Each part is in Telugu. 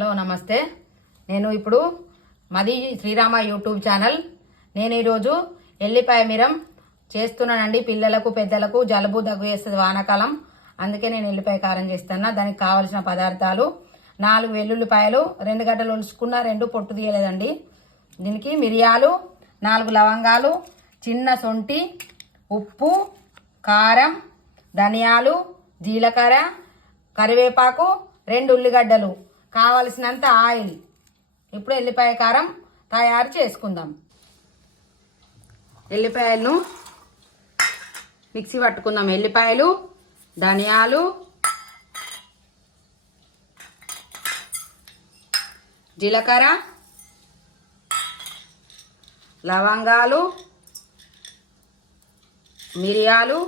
హలో నమస్తే. నేను ఇప్పుడు మాది శ్రీరామ యూట్యూబ్ ఛానల్. నేను ఈరోజు ఎల్లిపాయ మిరం చేస్తున్నానండి. పిల్లలకు పెద్దలకు జలుబు దగ్గు వేస్తుంది వానాకాలం, అందుకే నేను ఎల్లిపాయ కారం చేస్తున్నా. దానికి కావలసిన పదార్థాలు 4 వెల్లుల్లిపాయలు, 2 గడ్డలు ఒలుచుకున్న, 2 పొట్టు తీయలేదండి. దీనికి మిరియాలు, 4 లవంగాలు, చిన్న సొంటి, ఉప్పు, కారం, ధనియాలు, జీలకర్ర, కరివేపాకు, 2 ఉల్లిగడ్డలు, కావలసినంత ఆయిల్. ఇప్పుడు ఎల్లిపాయ కారం తయారు చేసుకుందాం. ఎల్లిపాయలను మిక్సీ పట్టుకుందాం. ఎల్లిపాయలు, ధనియాలు, జీలకర్ర, లవంగాలు, మిరియాలు,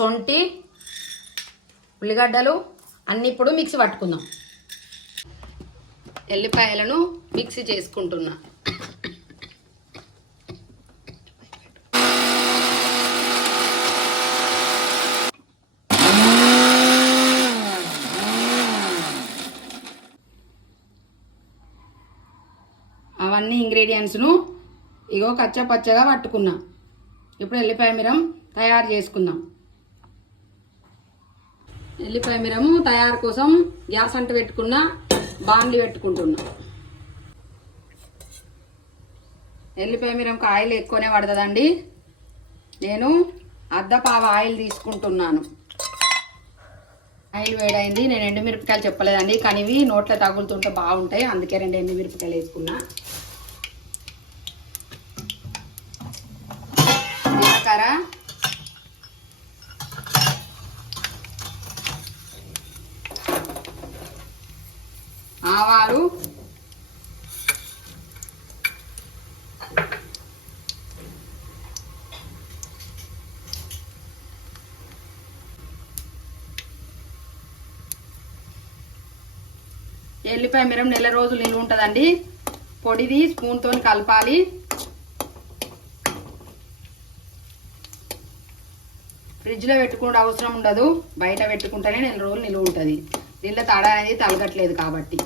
సొంటి, ఉల్లిగడ్డలు అన్నీ ఇప్పుడు మిక్సీ పట్టుకుందాం. ఎల్లిపాయలను మిక్సీ చేసుకుంటున్నా. అవన్నీ ఇంగ్రీడియంట్స్ను ఇగో కచ్చా పచ్చగా పట్టుకున్నా. ఇప్పుడు ఎల్లిపాయ మిరం తయారు చేసుకుందాం. ఎల్లిపాయ మిరము తయారు కోసం గ్యాస్ అంట పెట్టుకున్న, బాండ్లీ పెట్టుకుంటున్నా. ఎల్లిపాయ మిరంకి ఆయిల్ ఎక్కువనే పడుతుందండి. నేను అర్ధపావ ఆయిల్ తీసుకుంటున్నాను. ఆయిల్ వేడైంది. నేను ఎండుమిరపకాయలు చెప్పలేదండి, కానీ ఇవి నోట్లో తగులుతుంటే బాగుంటాయి, అందుకే 2 ఎండుమిరపకాయలు వేసుకున్నా. జీలకర్ర, ఆవాలు, ఎల్లిపాయ మిరం నెల రోజులు నిల్వ ఉంటుందండి. పొడిది స్పూన్తో కలపాలి. ఫ్రిడ్జ్లో పెట్టుకుంటే అవసరం ఉండదు, బయట పెట్టుకుంటేనే నెల రోజులు నిల్వ ఉంటుంది. దీనిలో తడ అనేది తలగట్లేదు కాబట్టి.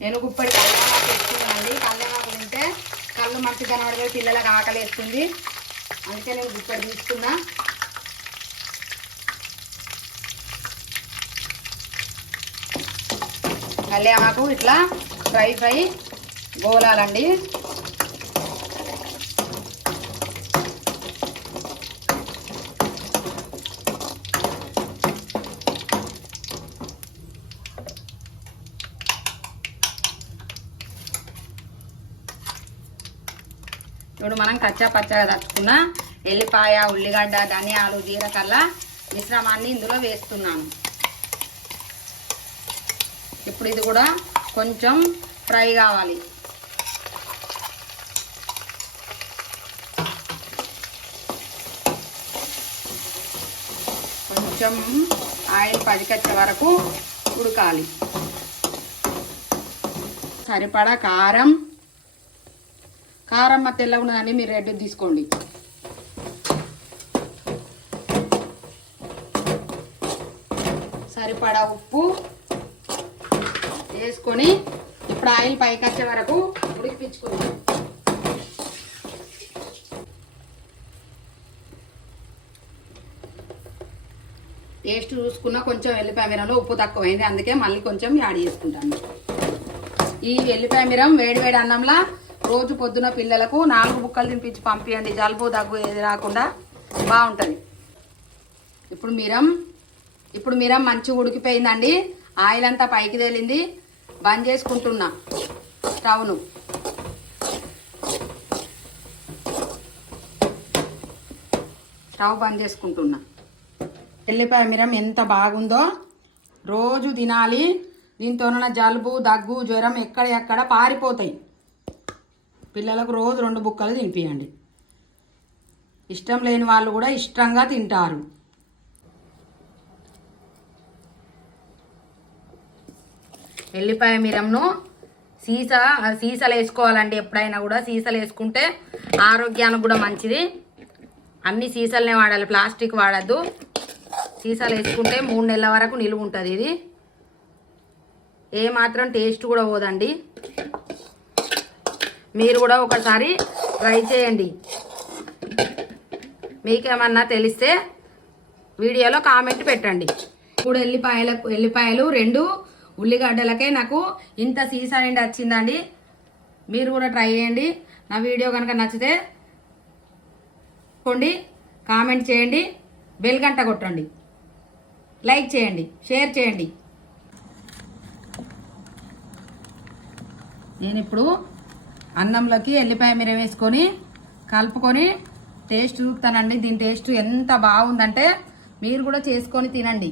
నేను గుప్పడి కల్లేమాకు వేసుకున్నానండి. కల్లేమాకు తింటే కళ్ళు మంచి కనబడదు, పిల్లలకు ఆకలి వేస్తుంది, అందుకే నేను గుప్పడి తీసుకున్నా. కల్లేమాకు ఇట్లా ఫ్రై గోలాలండి. ఇప్పుడు మనం కచ్చా పచ్చగా తట్టుకున్న ఎల్లిపాయ, ఉల్లిగడ్డ, ధనియాలు, జీలకర్ర మిశ్రమాన్ని ఇందులో వేస్తున్నాను. ఇప్పుడు ఇది కూడా కొంచెం ఫ్రై కావాలి. కొంచెం ఆయిల్ పదికొచ్చే వరకు ఉడకాలి. సరిపడా కారం మా తెల్లగా ఉన్నదండి, మీరు రెడ్ తీసుకోండి. సరిపడా ఉప్పు వేసుకొని ఇప్పుడు ఆయిల్ పైకి వచ్చే వరకు ఉడికిపించుకుందాం. టేస్ట్ చూసుకున్నా కొంచెం ఎల్లిపాయ మిరంలో ఉప్పు తక్కువైంది, అందుకే మళ్ళీ కొంచెం యాడ్ చేసుకుంటాను. ఈ ఎల్లిపాయ మిరం వేడి అన్నంలా రోజు పొద్దున పిల్లలకు 4 బుక్కలు తినిపించి పంపియండి. జలుబు దగ్గు ఏది రాకుండా బాగుంటుంది. ఇప్పుడు మిరం మంచిగా ఉడికిపోయిందండి. ఆయిల్ అంతా పైకి తేలింది. బంద్ చేసుకుంటున్నా స్టవ్ను. స్టవ్ బంద్ చేసుకుంటున్నా. ఎల్లిపాయ మిరం ఎంత బాగుందో, రోజు తినాలి. దీంతోన జలుబు దగ్గు జ్వరం ఎక్కడ పారిపోతాయి. పిల్లలకు రోజు 2 బుక్కలు తినిపియండి. ఇష్టం లేని వాళ్ళు కూడా ఇష్టంగా తింటారు. ఎల్లిపాయ మిరంను సీసాలు వేసుకోవాలండి. ఎప్పుడైనా కూడా సీసాలు వేసుకుంటే ఆరోగ్యానికి కూడా మంచిది. అన్ని సీసాలనే వాడాలి, ప్లాస్టిక్ వాడద్దు. సీసాలు వేసుకుంటే 3 నెలల వరకు నిలువ ఉంటుంది. ఇది ఏమాత్రం టేస్ట్ కూడా పోదండి. మీరు కూడా ఒకసారి ట్రై చేయండి. మీకేమన్నా తెలిస్తే వీడియోలో కామెంట్ పెట్టండి. ఇప్పుడు ఎల్లిపాయలు 2 ఉల్లిగడ్డలకే నాకు ఇంత సీసా నిండి వచ్చిందండి. మీరు కూడా ట్రై చేయండి. నా వీడియో కనుక నచ్చితే కామెంట్ చేయండి, బెల్ గంట కొట్టండి, లైక్ చేయండి, షేర్ చేయండి. నేను ఇప్పుడు అన్నంలోకి ఎల్లిపాయ మిర వేసుకొని కలుపుకొని టేస్ట్ చూస్తానండి. దీని టేస్ట్ ఎంత బాగుందంటే మీరు కూడా చేసుకొని తినండి.